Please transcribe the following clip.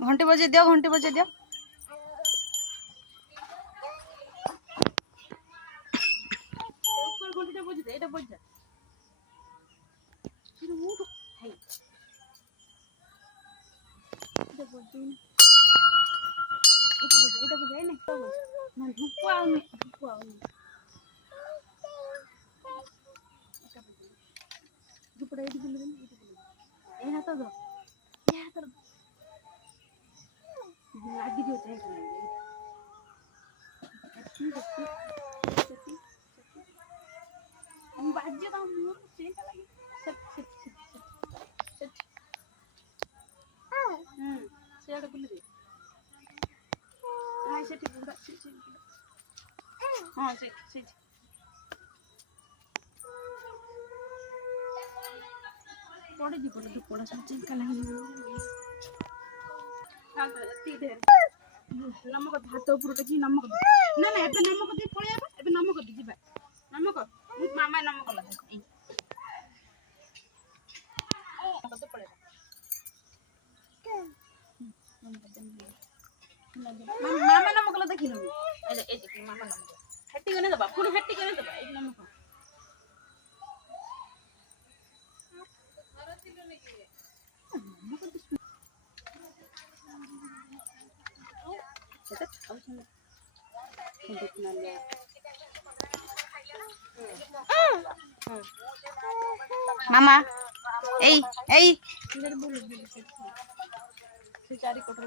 घंटी बजे दियो घंटी बजे दियो घंटीटा बजे दे एटा बजे नमक हाथ ऊपर टेकी नमक ना ना एबे नमक दे पळे आबा एबे नमक दे जिबा नमक मामा नमक लगा नमक दे पळे मामा नमक लगा देखिलो ए देखि मामा नमक हट्टी गने दबा पूरी हट्टी गने दबा एक नमक मामा ए चारी कोटर